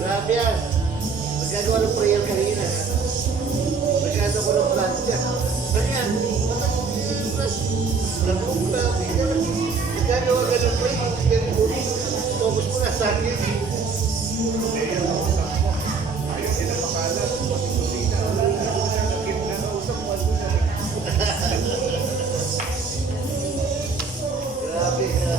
Grabe yan. Magagawa ng prayer kanina. Magkano ko ng plan siya. Ganyan, magagawa ka ng prayer. Focus mo na sa akin. Ayaw sila makalas. Kusina. Wala na. Nakit na nausap. Wala na. Grabe ka.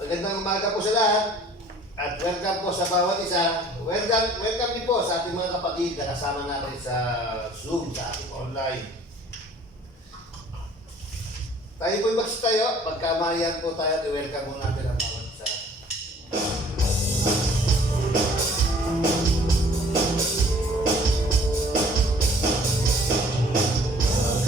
Magandang umaga po sa lahat at welcome po sa bawat isa. Welcome din po sa ating mga kapatid na kasama natin sa Zoom, sa ating online. Tayo po'y magsasayo, pagkamarihan po tayo, welcome po natin ang bawat isa.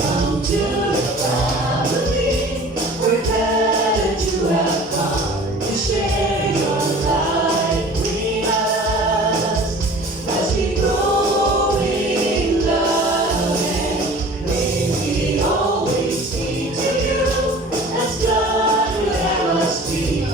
Welcome to the family, we're glad that you have come to share your life with us as we grow in love, and may we always be to you as God would have us be.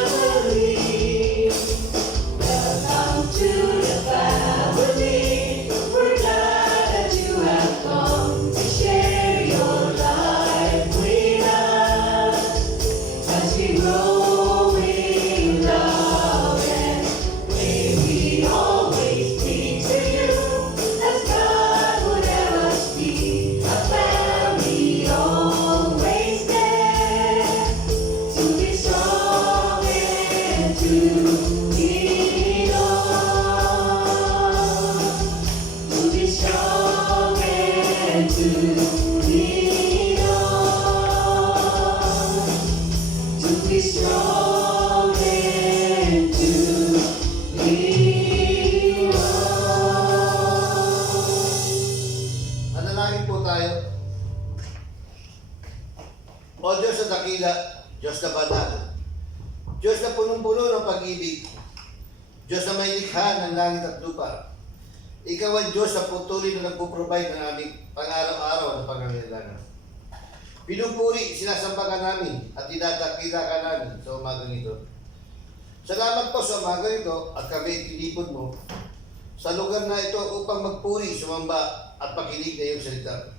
family. Welcome to the family. We're glad that you have come to share your life with us. As we grow in love and may we always be to you as God would have us be. A family always there to be strong and to lean on. To be strong and to lean on. To be strong and to lean on. Manalangin po tayo. O Diyos na dakila, Diyos na banal, Diyos na punong-puno ng pag-ibig, Diyos na may likha ng langit at lupa. Ikaw ang Diyos na patuloy na nagpo-provide ng aming pang-araw-araw na pangangailangan. Pinupuri, sinasamba ka namin at dinadakila ka namin sa umagang ito. Salamat po sa umagang ito at kami tinipon mo sa lugar na ito upang magpuri, sumamba at pakinig na iyong salita.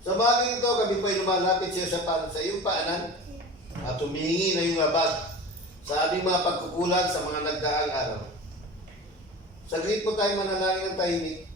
Sa umagang ito, kami po ay lumalapit sa iyo sa iyong paanan at humihingi na iyong labag sa aming mga pagkukulang sa mga nagdaang araw. Saglit po tayo manalangin ng tahimik.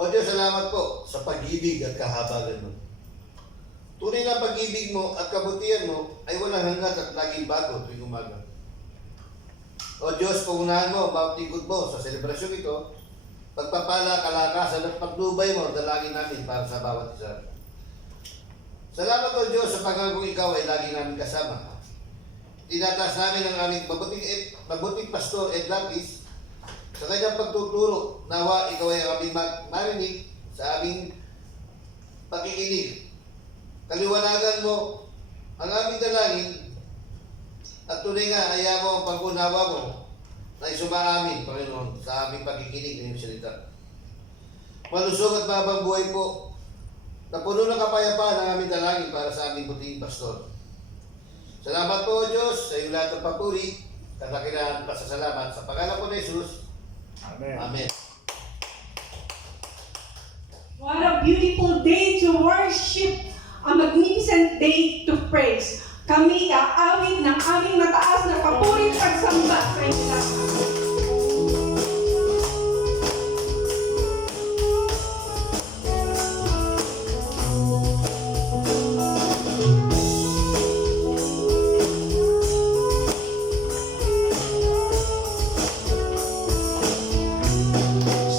O Diyos, salamat po sa pag-ibig at kahabagan mo. Tunay na pag-ibig mo at kabutihan mo ay walang hanggat at laging bago tuwing umaga. O Diyos, pangunahan mo ang bawat lingkod mo sa selebrasyon ito, pagpapala, kalakasan at pagnubay mo ang dalangin namin para sa bawat isa. Salamat o Diyos sa pangangkong ikaw ay lagi namin kasama. Tinataas namin ang aming mabuting pastor Ed Lapis sa kanyang pagtuturo. Nawa ikaw ay aming marinig sa aming pakikinig. Kaliwanagan mo ang aming dalangin at tunay nga ayaw mo ang pag-unawa mo na isumaamin, Panginoon, sa aming pakikinig ng iyong salita. Malusog at mabang buhay po na puno ng kapayapaan ang aming dalangin para sa aming buting pastor. Salamat po, Diyos, sa iyong lahat ng papuri, kadakilaan at pasasalamat sa pangalan po ni Jesus. Amen. Amen. What a beautiful day to worship. A magnificent day to praise. Kami aawit ng aming mataas na papurit pagsamba sa inyo lahat.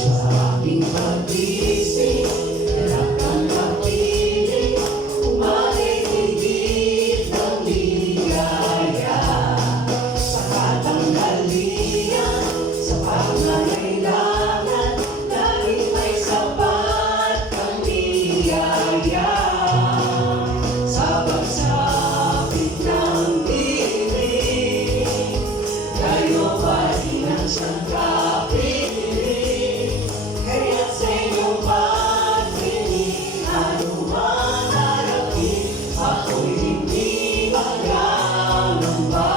Sa aking pag-isip, hirap kang mapiling, umaling higit ng ligaya. Sa katanghalian, sa pangangailangan, laging may sapat kang biyaya. Sa pagsapit ng dilim, kayo pa rin ang siyang kapiling. Kaya sa iyong pagpiling, anumang harapin, ako'y hindi magangamba.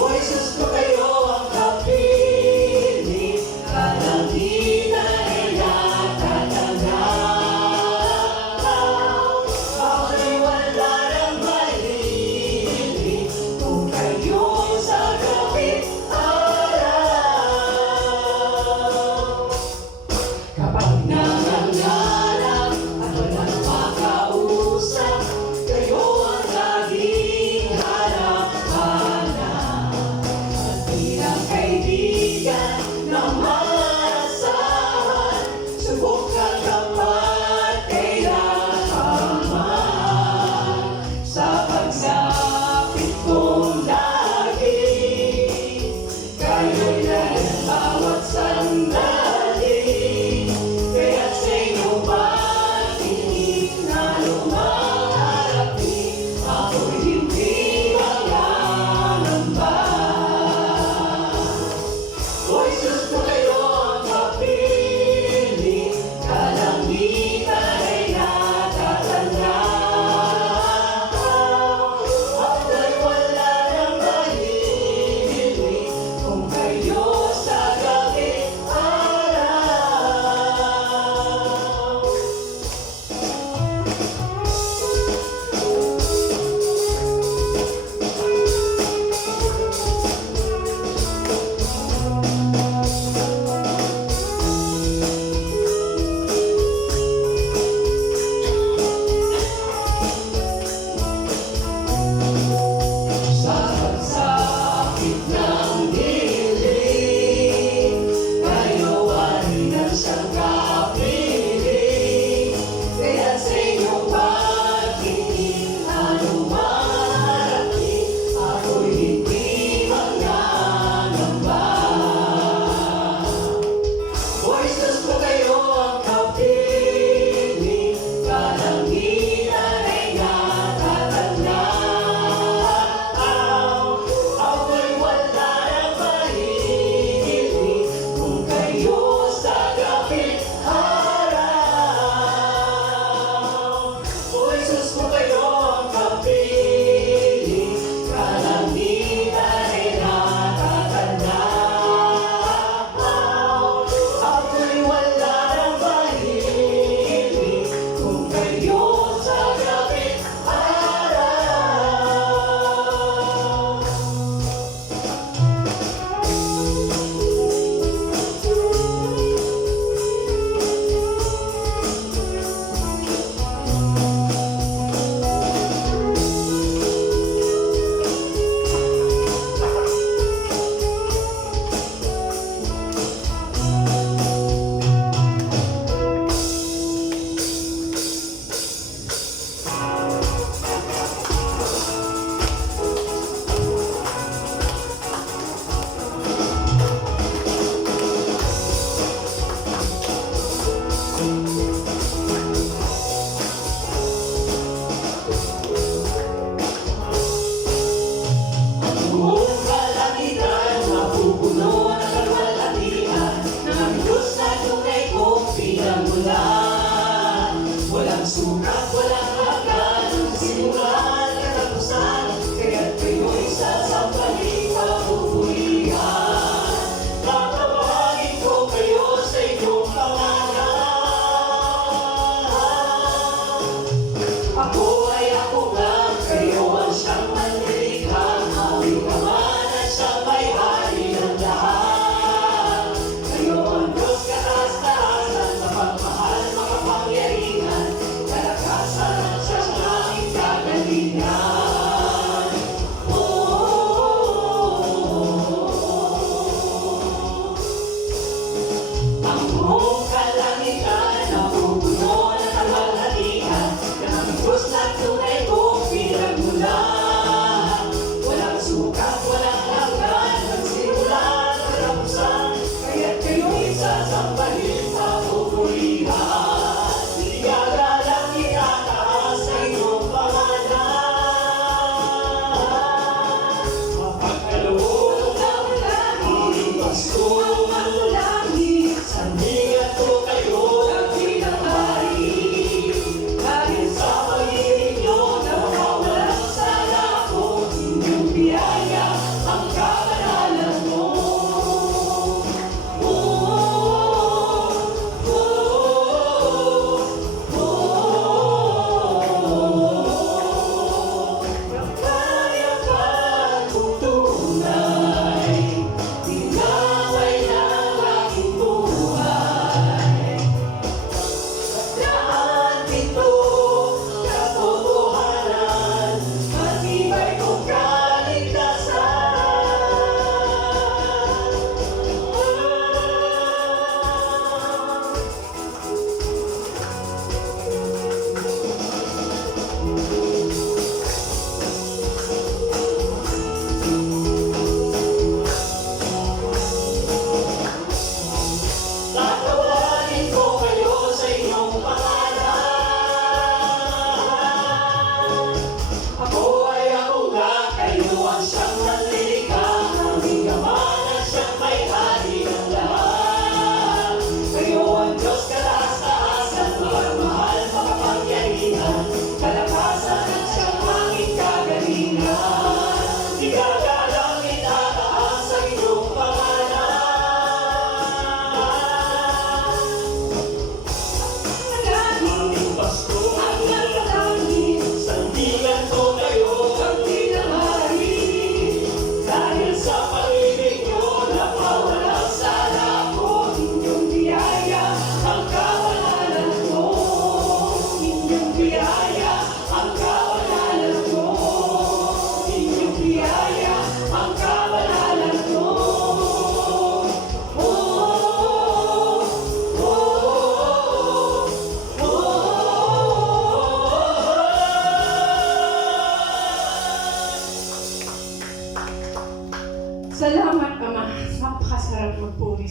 O Jesus ko kayo ang kapiling, kalangitan ay natatanggap.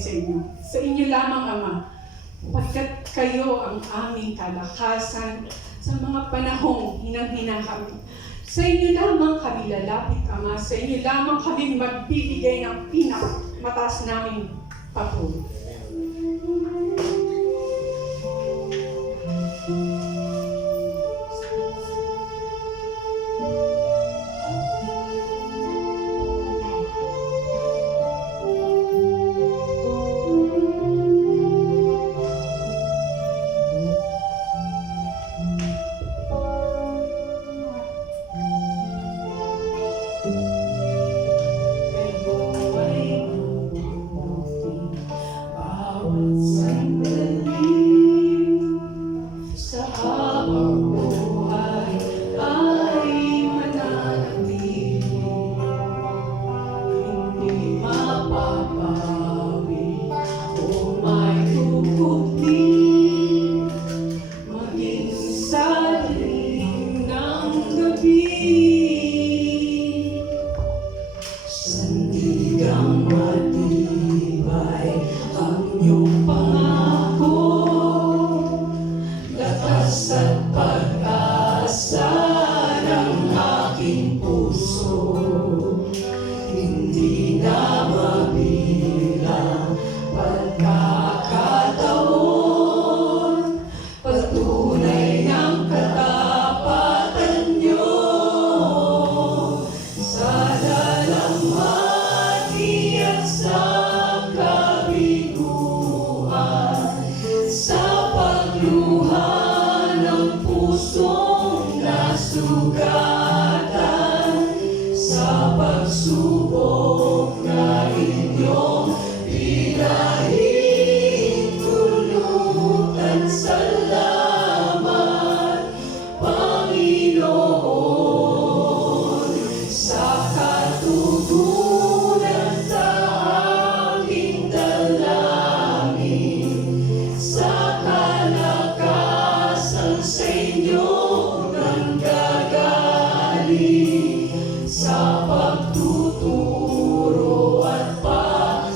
sa inyo. Sa inyo lamang, Ama, pagkat kayo ang aming kalakasan sa mga panahong hinang-hina kami. Sa inyo lamang kami lalapit, Ama. Sa inyo lamang kami magbibigay ng pinakamataas naming papuri. Sa habang buhay ay mananatili, hindi mapapawi o may kukunin, maging sa dilim ng gabi. Sandigang matibay ang iyong pangako, lakas at pag-asa ng aking puso. Hindi na mabilang pagkakataon, patunay ng katapatan niyo. Sa dalamhati at sa kabiguan, sa pagluha ng pusong nasugatan, sa pagsubok na inyong pinahintulutan. Salamat, Panginoon, sa katugunan sa aking dalangin, sa kalakasan sa inyo nanggagaling, sa pagtuturo at pagtutuwid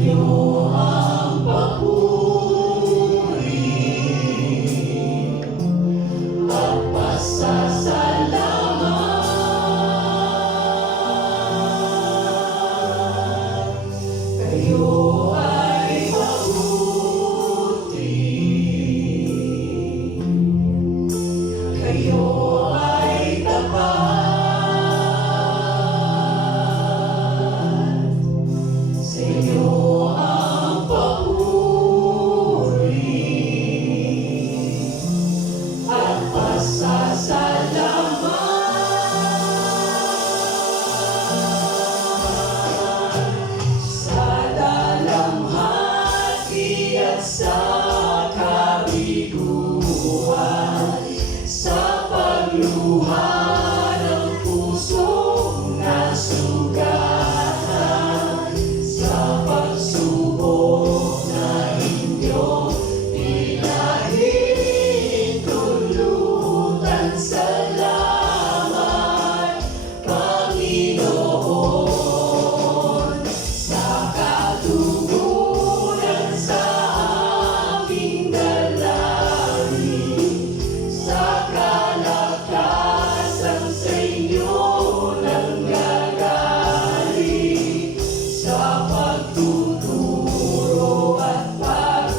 inyo ang papuri at pasasalamat. Kayo ay mabuti. Kayo ay tapat. Sa inyo ang papuri at pasasalamat. Sa dalamhati at sa kabiguan, sa pagluha ng pusong nasugatan, sa pagsubok na inyong pinahintulutan. Salamat, Panginoon, sa katugunan sa aming dalangin, sa kalakasan sa inyo nanggagaling, sa pagtuturo at pagtutuwid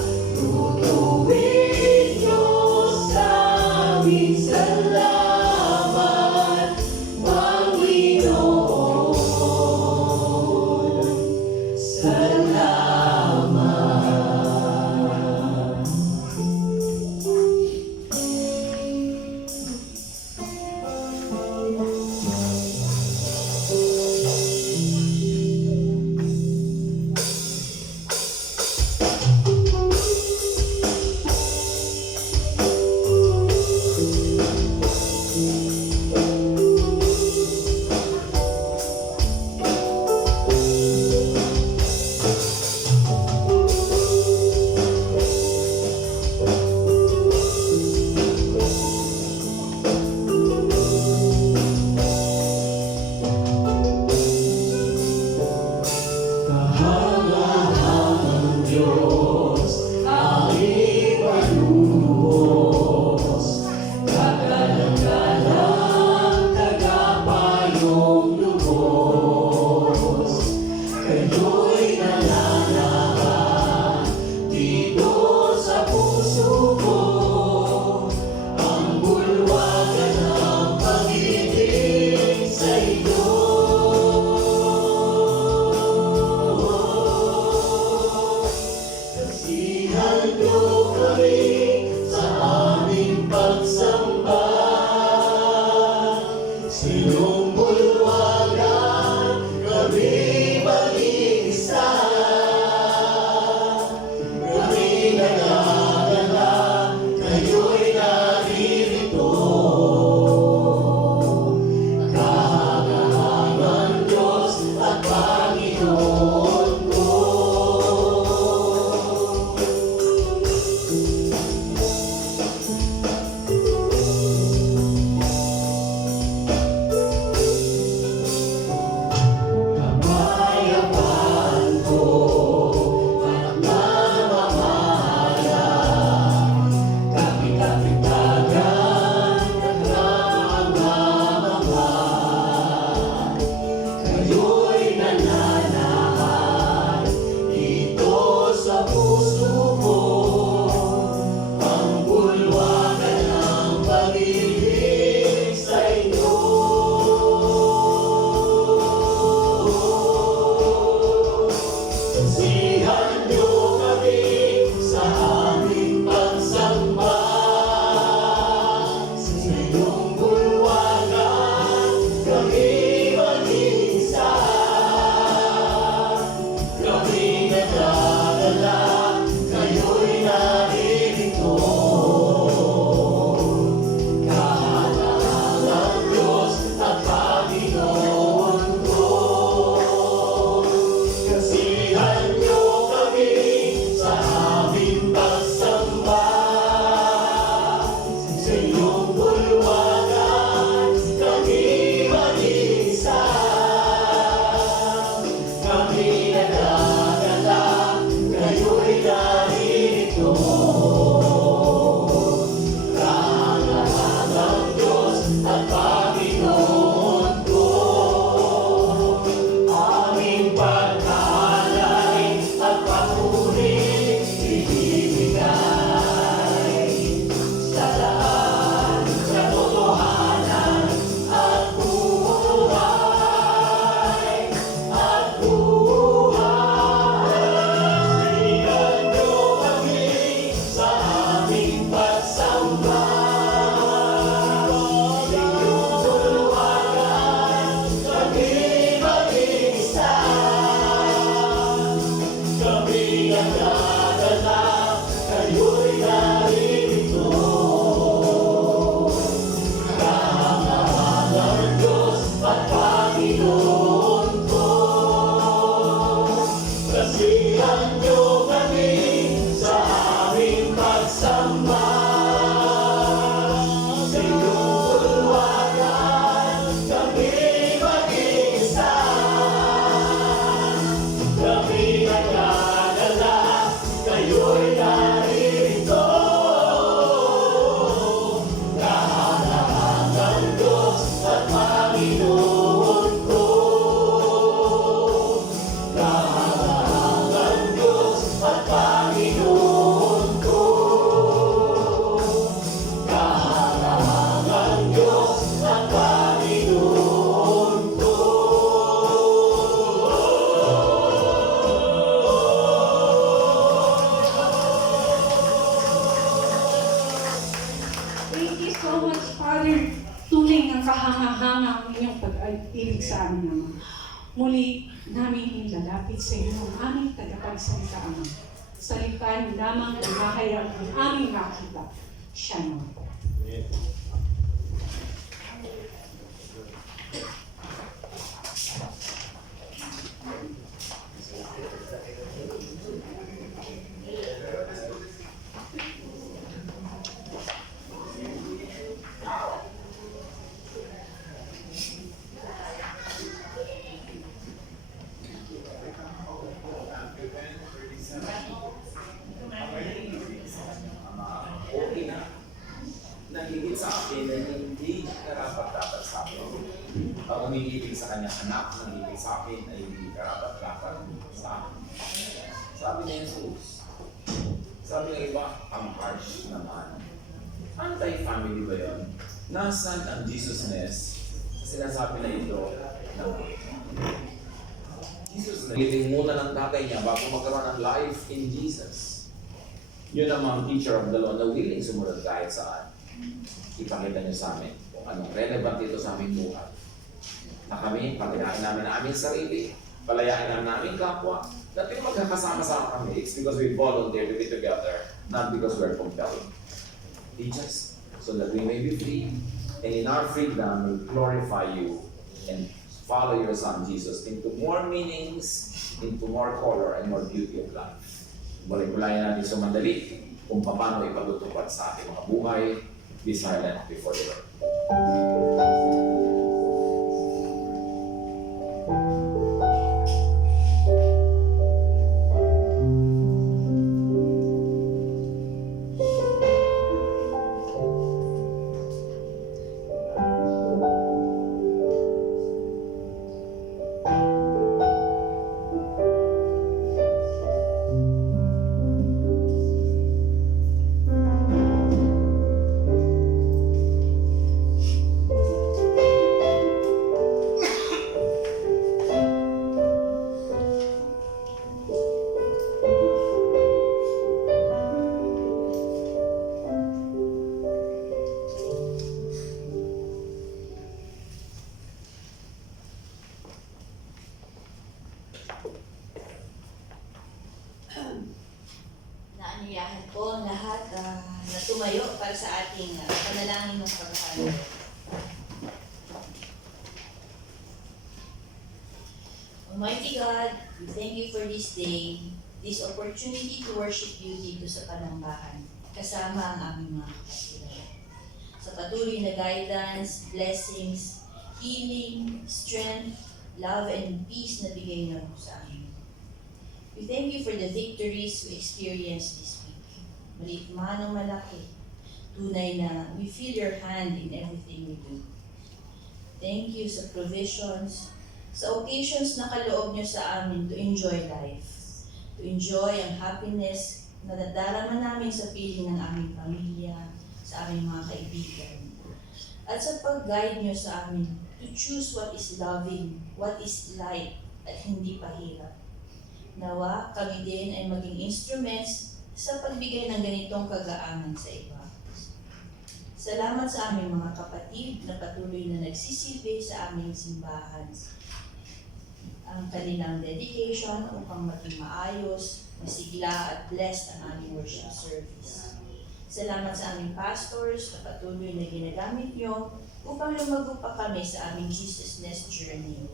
nyo sa amin. Salamat, Panginoon. Salamat. Kahangahangang Diyos, aming panunuos, kagalang-galang tagapayong lubos. Kayo'y nananahan dito sa puso ko, ang bulwagan ng pag-ibig sa iyo. Kasihan niyo kami sa aming pagsamba, sa iyong bulwagan kami mag-iisa. Kami nag-aalala, kayo'y naririto. Kahangahangang Diyos at Panginoon ko. Kapayapaan ko at namamahala, kapit-kapitagan at namamahal. Kayo'y nananahan dito sa puso ko, ang bulwagan ng pag-ibig sa inyo. Kasihan niyo kami sa aming pagsamba, sa iyong bulwagan kami mag-iisa. Kami nag-aalala, kayo'y naririto. Kahangahangang Diyos at Panginoon ko. Kasihan niyo kami sa aming pagsamba, sa iyong bulwagan kami mag-iisa. Kami nag-aalala, nagagalak, kayo'y naririto. Kahangahangang Diyos at Panginoon ko. Kasihan niyo kami sa aming pagsamba. Sa inyong tulwagan kami mag-iisa. Kami nagdadala, kayo'y naririto. Kahangahangang Diyos at Panginoon ko. Kahangahangang Diyos at Panginoon ko. Kahangahangang Diyos at Panginoon ko. Thank you so much, Father. Tunay ng kahanga-hanga ang inyong pag-ibig sa amin, Ama. Muli namin ilalapit sa inyo ang aming tagapagsalita, Ama. Salita niyo lamang ang mahayag ng aming makita. Siya naman. Okay na. Nagigit sa akin na hindi karapat-dapat sa akin. Ang umigibig sa kanyang anak, nagigit sa akin ay hindi karapat-dapat sa akin. Sabi ni Jesus. Sabi ng iba, ang harsh naman. Anti-family ba yun? Nasaan ang Jesusness sa sinasabi na ito ng Jesus na giving muna ng tatay niya bago magkaroon ng life in Jesus. Yun ang mga teacher of the law na willing sumunod kahit saan. Ipakita niyo sa amin kung anong relevant ito sa aming buhay. Na kami, pagkinain namin ang aming sarili, palayain namin ang aming kapwa, dati magkakasama-sama kami, it's because we volunteer to be together, not because we're compelled. Teach us so that we may be free, and in our freedom, we glorify you and follow your Son Jesus into more meanings, into more color and more beauty of life. Balik-bulayan natin sa mandali kung paano ipagtutupad sa ating mga buhay. Be silent before the Lord. Naaniyahan po ang lahat na tumayo para sa ating panalangin ng paghahalo. Almighty God, we thank you for this day, this opportunity to worship you dito sa Panambahan, kasama ang aming mga kapatid. Sa patuloy na guidance, blessings, healing, strength, love, and peace na bigay na mo sa amin. We thank you for the victories we experienced this week. Maliit man o malaki, tunay na we feel your hand in everything we do. Thank you sa provisions, sa occasions na kaloob niyo sa amin to enjoy life, to enjoy ang happiness na nadarama namin sa piling ng aming pamilya, sa aming mga kaibigan. At sa pag-guide niyo sa amin to choose what is loving, what is light, at hindi pahirap. Nawa, kami din ay maging instruments sa pagbigay ng ganitong kagaanan sa iba. Salamat sa aming mga kapatid na patuloy na nagsisilbi sa aming simbahan. Ang kanilang dedication upang maging maayos, masigla at blessed ang aming worship service. Salamat sa aming pastors na patuloy na ginagamit niyo upang lumago pa kami sa aming Jesus-ness journey.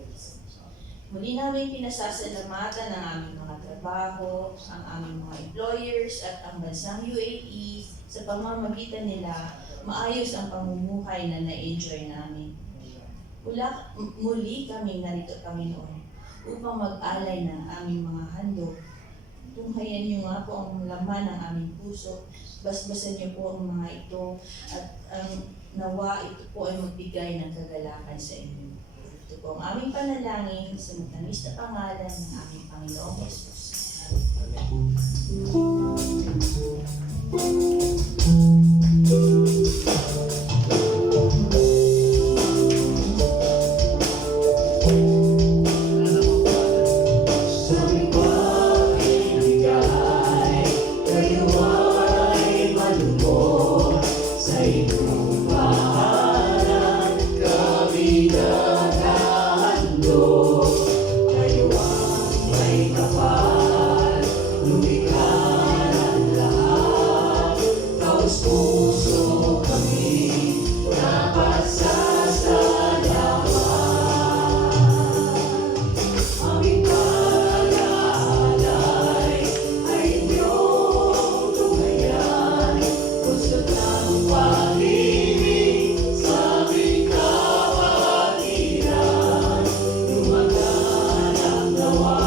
Muli namin pinasasalamatan ang aming mga trabaho, ang aming mga employers at ang bansang UAE sa pamamagitan nila maayos ang pamumuhay na na-enjoy namin. Muli kaming narito, Panginoon, upang mag-alay ng aming mga handog. Tunghayan niyo nga po ang laman ng aming puso, basbasan niyo po ang mga ito, at ang nawa ito po ay magbigay ng kagalakan sa inyo. Ito po ang aming panalangin sa matamis na pangalan ng aming Panginoong Jesus. Sa ibigay, kayo ay malubos sa inyong pangalan, kami naghahandog. Kayo ang may kapal, lumikha ng lahat, taos-puso kami, napasasalamat. Aming pag-aalay ay inyong tunghayan, gusto't ng pag-ibig sa aming kapatiran. Lumaganap nawa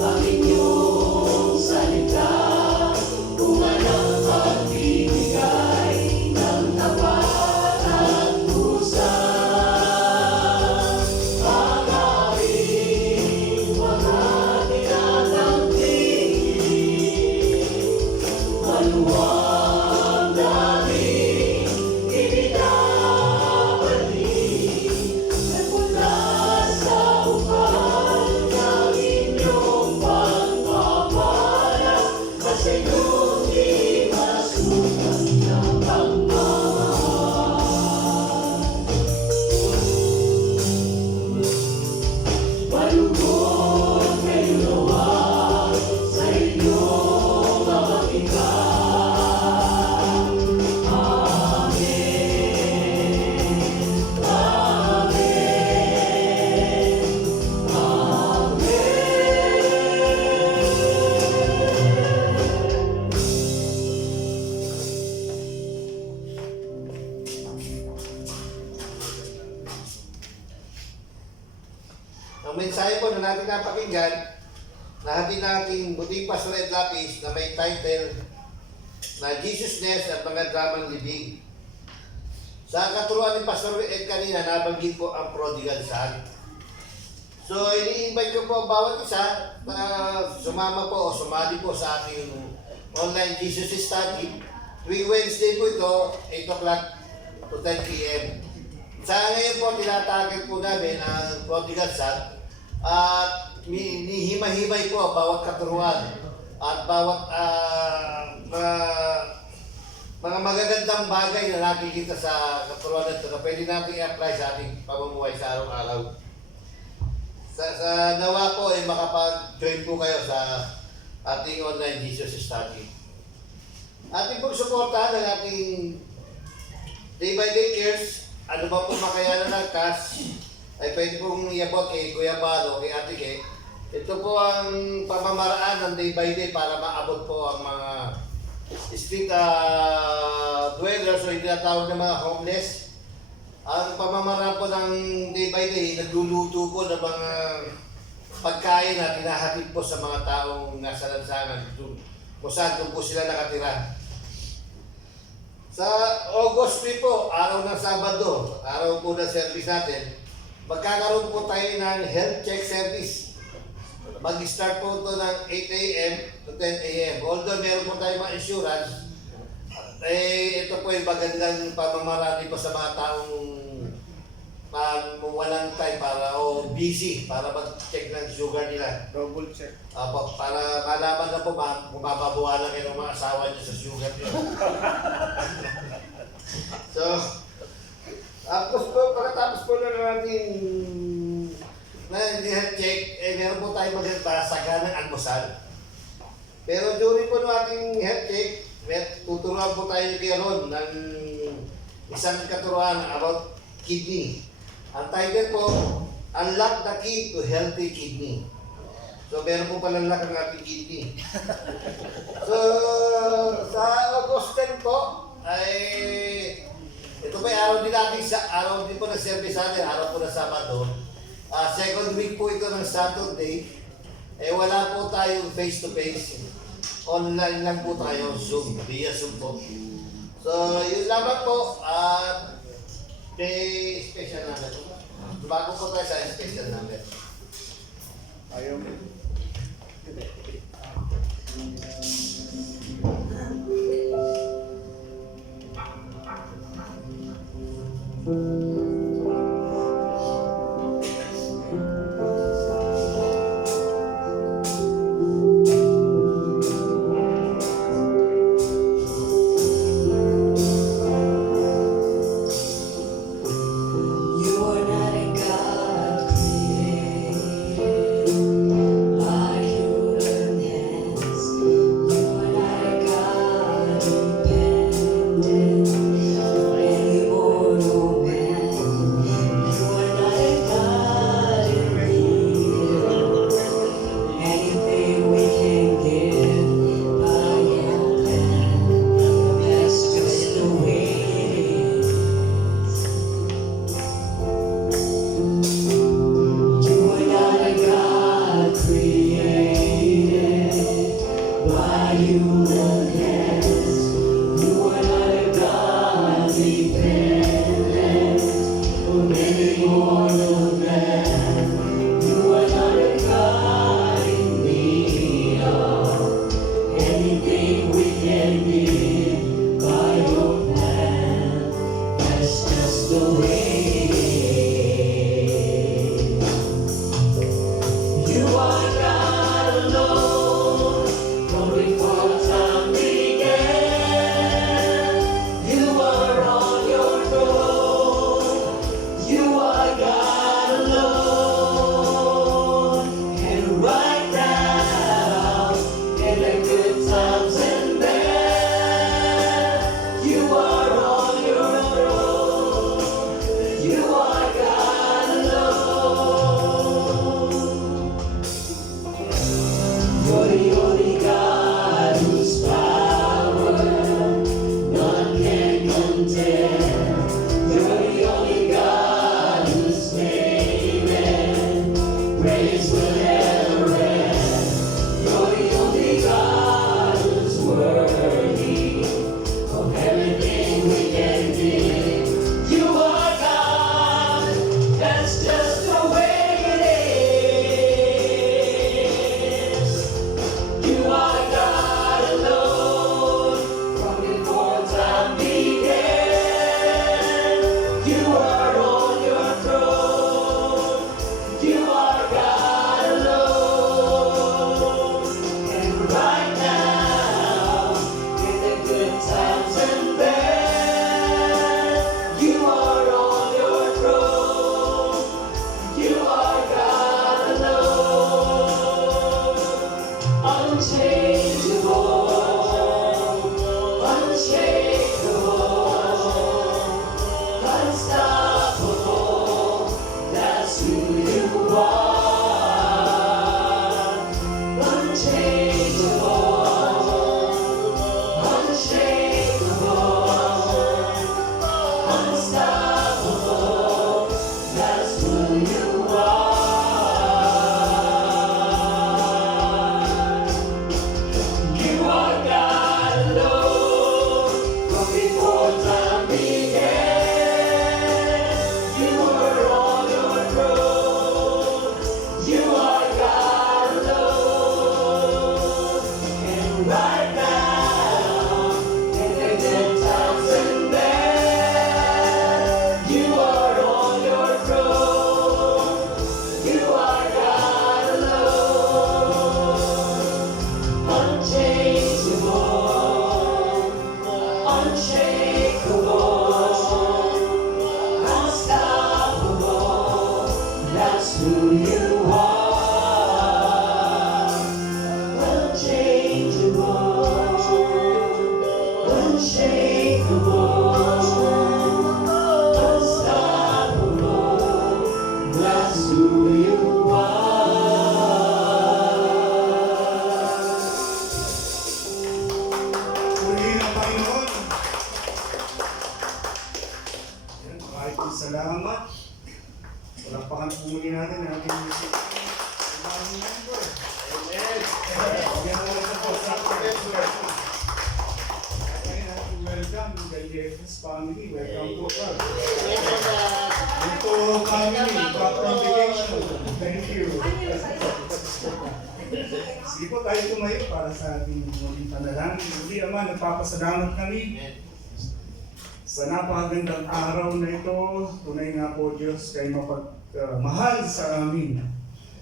ang inyong salita, bunga ng pagbibigay ng tapat at pusa. Ang aming mga tinatangkilik, maluwag namin ibinabalik, nagmula sa upan ng inyong pagpapala, kasi inyong di masukat na pagmamahal. Malugod kayo nawa sa inyong mga bigay. Amen. Amen. Ang mensahe po na natin napakinggan, nahatid nating buting Pastor Ed Lapis na may title na Jesus-ness at mga dramang libing. Sa katuruan ni Pastor Ed kanina, nabanggit po ang prodigal son. So, ini-invite ko po ang bawat isa na sumama po o sumali po sa ating online Jesus study. Tuwing Wednesday po ito, 8 o'clock to 10 p.m. Sa ngayon po, tinatagil po namin ang prodigal son at nihimay-himay po bawat katuruan at bawat mga magagandang bagay na nakikita sa katuruan nito na pwede natin i-apply sa ating pamumuhay sa araw-araw. Sa nawa po ay makapag-join po kayo sa ating online Jesus study. Ating pong suportahan ng ating day-by-day cares. Ano ba po makayanan ng cash ay pwede pong iabot kay Kuya Balo, kay Ate Ke. Ito po ang pamamaraan ng day-by-day para maabot po ang mga street dwellers o yung tinatawag ng mga homeless. Ang pamamaraan po ng day-by-day, nagluluto po ng mga pagkain na tinahatid po sa mga taong nasa lansangan kung saan doon po sila nakatira. Sa August 3 po, araw ng Sabado, araw po ng service natin, magkakaroon po tayo ng health check service. Mag-start po ito ng 8 a.m. to 10 a.m. Although meron po tayo mga insurance, ito po yung magandang pamamaraan po sa mga taong walang time para o busy para mag-check ng sugar nila. Double check. Para malaman na po kung mababawalan kayo ng mga asawa niyo sa sugar niyo. So, pagkatapos po na natin na health check, meron po tayo magsaganang almusal. Pero during po ng ating health check, tuturuan po tayo kay Ron ng isang katuruan about kidney. Ang title po, Unlock the Key to Healthy Kidney. So, meron po palang lock ang ating kidney. So, sa August 10 po, ay ito po araw din natin araw din po na service natin, araw po na Sabado. Second week po ito ng Saturday. Wala po tayong face to face. Online lang po tayo, Zoom, via Zoom po. So, yun lamang po. May special number. Bago po tayo sa special number. Ayaw mo. You are not a God created by human hands. You are not a God dependent on any mortal man. You are not a God in need of anything we can give by your plan. That's just the way it is. You are not a God created by human hands. You are not a God dependent on any mortal man. You are not a God in need of anything we can give by your plan. That's just the way it is. You are God alone from before time began. You are on your throne. You are God alone. And right now, in the good times and bad, you are on your throne. You are God alone. You're the only God whose power none can contend. You're the only God whose name and praise will never end. You're the only God who's worthy of everything we can give. You are God, that's just the way it is. You are God alone from before time began. You are on your throne. You are God alone. And right now, in the good times and bad, you are on your throne. You are God alone. Unchangeable, unshakable, unstoppable. That's who you are. Unchangeable, unshakable, unstoppable. That's who you are. You are God alone from before time began. You are on your throne. You are God alone. And right now, in the good times and bad, you are on your throne. You are God alone. Unchangeable, unshakable, unstoppable. That's who you are. Unchangeable. LGFS family. Welcome to us. Yes, Ito family, back from vacation. Thank you. Sige po tayo tumayo para sa ating muling panalangin. Muli, Ama, nagpapasalamat kami sa napakagandang araw na ito. Tunay nga po, Diyos, kayo mapagmahal sa amin.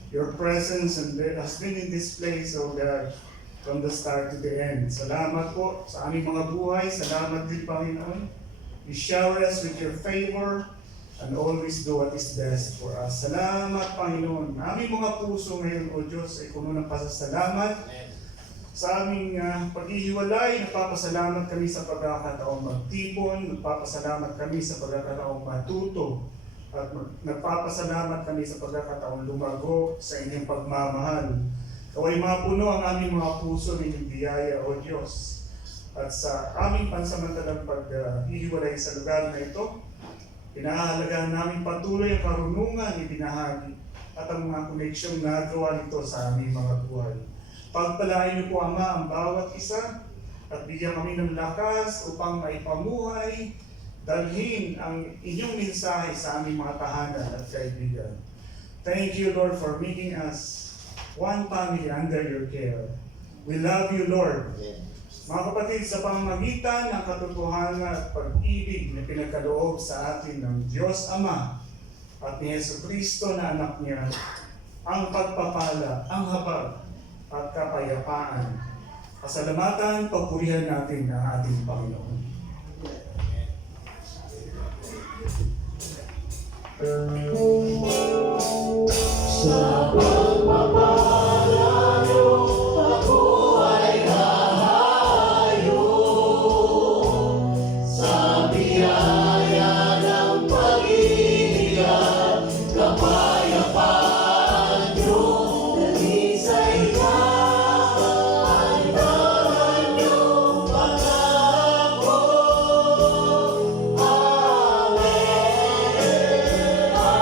Your presence has been in this place, O God, from the start to the end. Salamat po sa aming mga buhay. Salamat din, Panginoon. You shower us with your favor and always do what is best for us. Salamat, Panginoon. Aming mga puso ngayon, O Diyos, ay puno ng pasasalamat. Sa aming paghihiwalay, nagpapasalamat kami sa pagkakataong magtipon, nagpapasalamat kami sa pagkakataong matuto, at nagpapasalamat kami sa pagkakataong lumago sa inyong pagmamahal. Kaway mapuno ang aming mga puso ng inyong biyaya, O Diyos. At sa aming pansamantalang paghihiwalay sa lugar na ito, pinahahalagaan namin patuloy ang karunungan ibinahagi at ang mga koneksyong nagawa nito sa aming mga buhay. Pagpalain niyo po, Ama, ang bawat isa at bigyan kami ng lakas upang maipamuhay, dalhin ang inyong mensahe sa aming mga tahanan at kaibigan. Thank you, Lord, for making us one family under your care. We love you, Lord. Mga kapatid, sa pamamagitan ng katotohanan at pag-ibig na pinagkaloob sa atin ng Diyos Ama at ni Jesucristo na anak niya, ang pagpapala, ang habag at kapayapaan. Pasalamatan, pagpurihan natin ang ating Panginoon. Sa pagpapala niyo, ako ay hahayo. Sa biyaya ng pag-ibig at kapayapaan niyo, nalisay ka, andaran niyo pangako. Amen, Amen.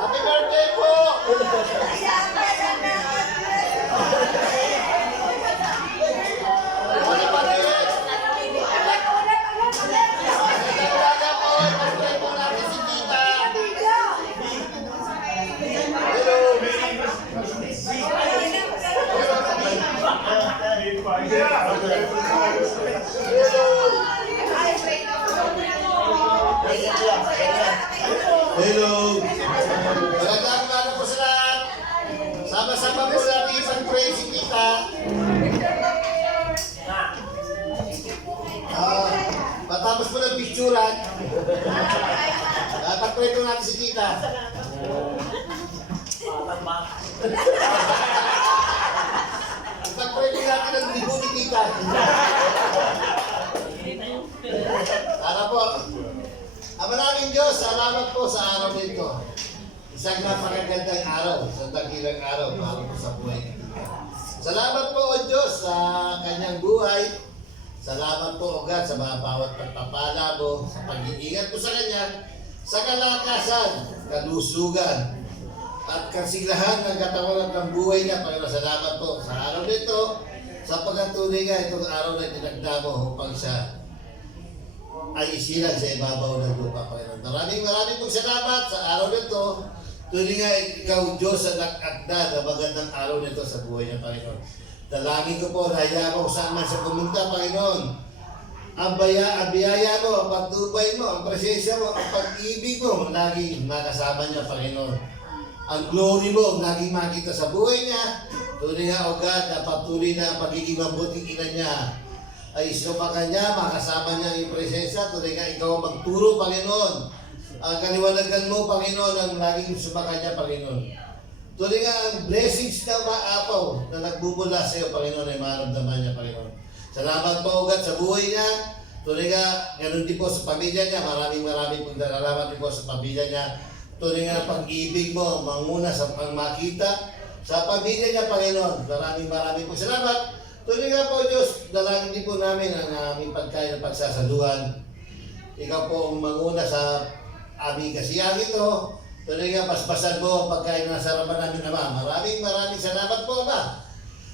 Happy birthday po! Happy birthday! Nagkakalaga po, birthday po natin si Tita. Hello! Hello! Magandang umaga po sa lahat. Sama-sama po natin ipag-pray si Tita. Matapos po ng picturan, pag-pray po natin si Tita. Pag-pray po natin ang libo ni Tita. Para po, Ama namin Diyos, salamat po sa araw nito. Isang napakagandang araw, isang dakilang araw para po sa buhay ni Tita. Salamat po o Diyos sa kanyang buhay. Salamat po o God sa mga bawat pagpapala mo, sa pag-iingat po sa kanya, sa kalakasan, kalusugan, at kasiglahan ng katawan at ng buhay niya. Panginoon, salamat po sa araw nito, sa pagkatuloy nga itong araw na tinagda mo upang siya ay isilang sa ibabaw ng lupa, Panginoon. Maraming pong salamat sa araw nito. Tuloy nga ikaw, Diyos, ang nag-akda na magandang araw nito sa buhay niya, Panginoon. Dalangin ko po, nahaya ko saan man sa pumunta, Panginoon. Ang biyaya mo, ang pagtubay mo, ang presensya mo, ang pag-ibig mo, laging makasama niya, Panginoon. Ang glory mo, laging makita sa buhay niya. Tuloy nga, O God, na patuloy na ang pagiging mabuting ina niya ay isuma ka niya, makasama niya ang presensya. Tuloy nga, ikaw ang magturo, Panginoon. Ang kaliwanagan mo, Panginoon, ang laging isuma ka niya, Panginoon. Tuloy nga, ang blessings na maapaw na nagbubula sa iyo, Panginoon, ay maramdaman niya, Panginoon. Salamat po, God, sa buhay niya. Tuloy nga, ganun din po sa pamilya niya. Maraming pong salamat din po sa pamilya niya. Tuloy nga, pag-ibig mo, manguna sa pangmakita sa pamilya niya, Panginoon. Maraming pong salamat. Tuloy nga po, Diyos, dalangin din po namin ang aming pagkain at pagsasaluhan. Ikaw po ang manguna sa aming kasiyang ito. Tuloy nga, basbasan mo ang pagkain na sarapan namin, Ama. Maraming salamat po, Ama.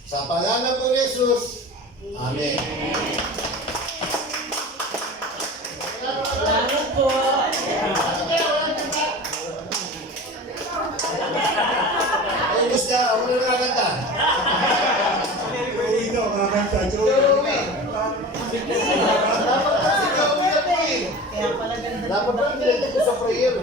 Sa pangalan po ni Jesus. Amen. Salamat po. Ay, gusto na, ako na nakakanta. Joey daw, kakanta. Joey. Joey. Dapat na si Joey na po eh. Dapat na nilagay ko sa prayer.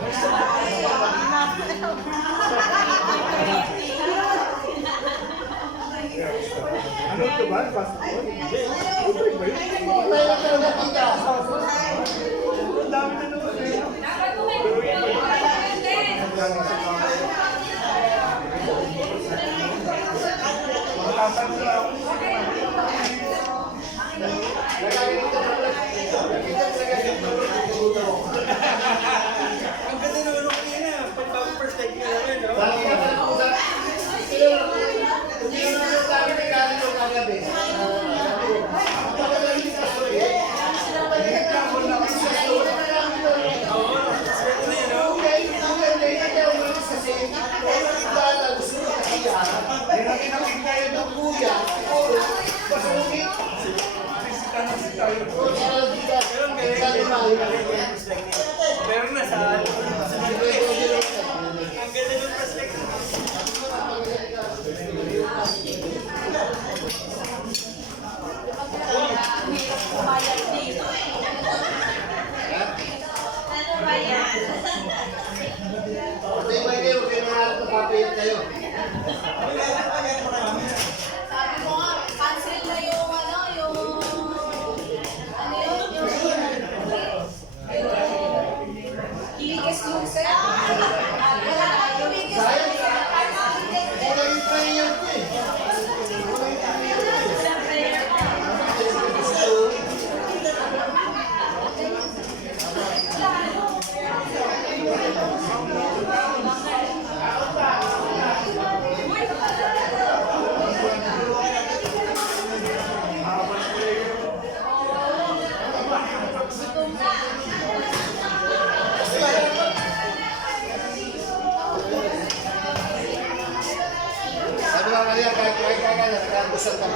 Ano ito ba? Pastor? Utoy ba yun? Patay na talaga kita. Ang dami na naman eh. Ang ganda naman ako yun ah. Pag first time nyo lang yun, no? Kuya, Maria, kagusap ka.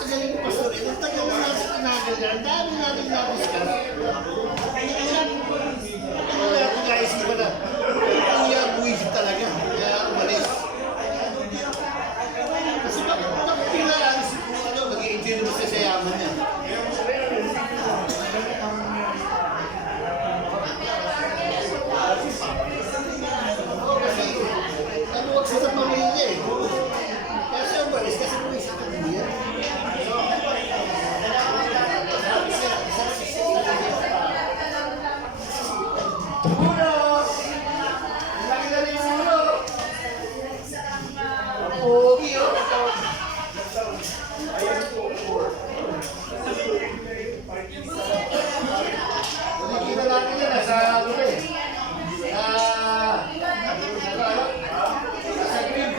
Kasi yung pastor, yung tagal na natin tinagal yan, dami natin na-discuss. Ano na ako naisip ko na, ang yan, buwisit talaga. Kaya ako malis. Kasi bakit pila lang si kung ano, mag-i-enjoy naman sa sayaman niya. Kasi, ano wag sa pamilya eh. Kaya siya umalis kasi buwisit ka din yan. Nakikita natin yan sa ano eh. Sa green.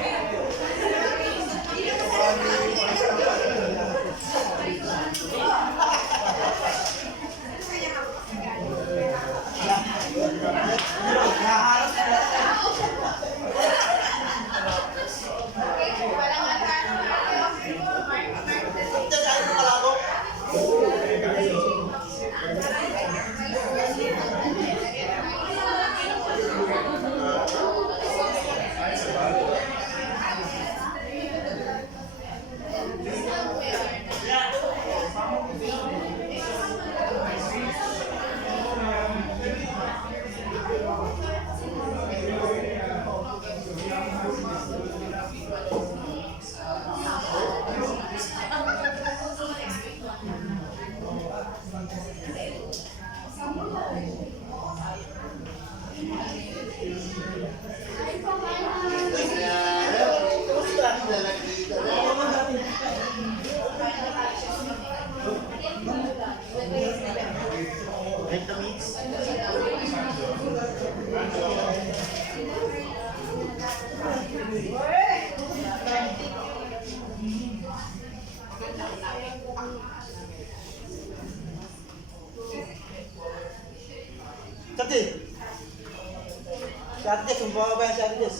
Tati. Si Ate Jess, sumbawa ba yan si Ate Jess?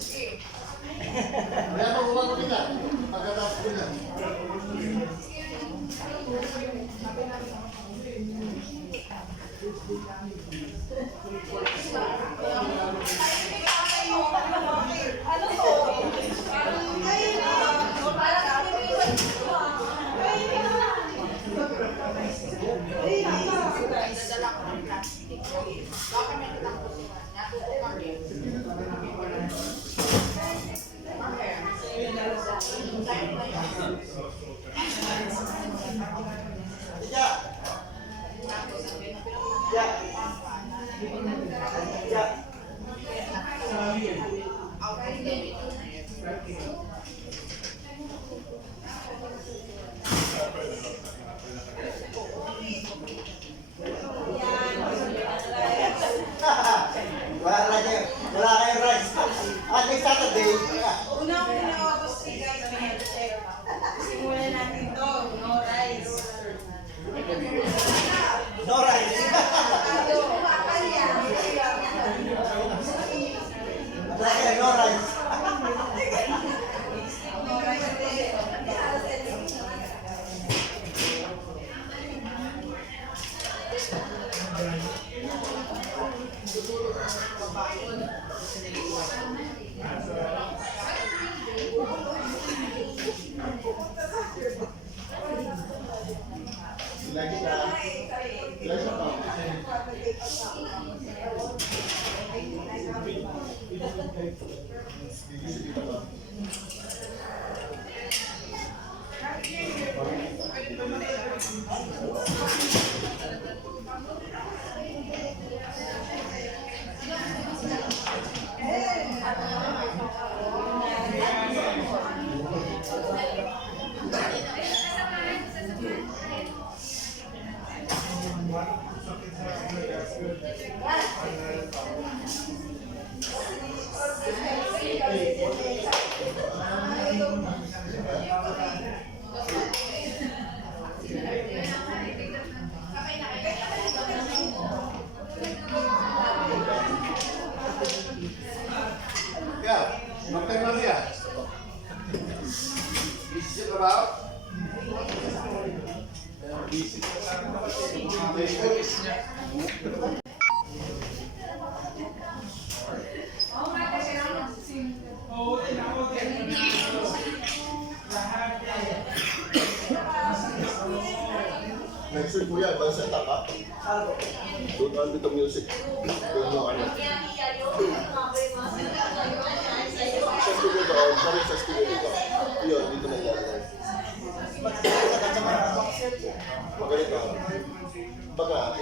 Wala pa umago nila. Pagkatapos ko lang. Wala kayong rice. Next Saturday. Una-una ako guys, may check. Simulan natin to, no rice. No rice. No rice. Kaya, Dr. Maria, trabaho? Next week po yan, bang set up ha? Doon ang dito music. Doon yung ano. Sa studio doon, kami sa studio dito. Yun, dito na yan. Magaling ka. Baga,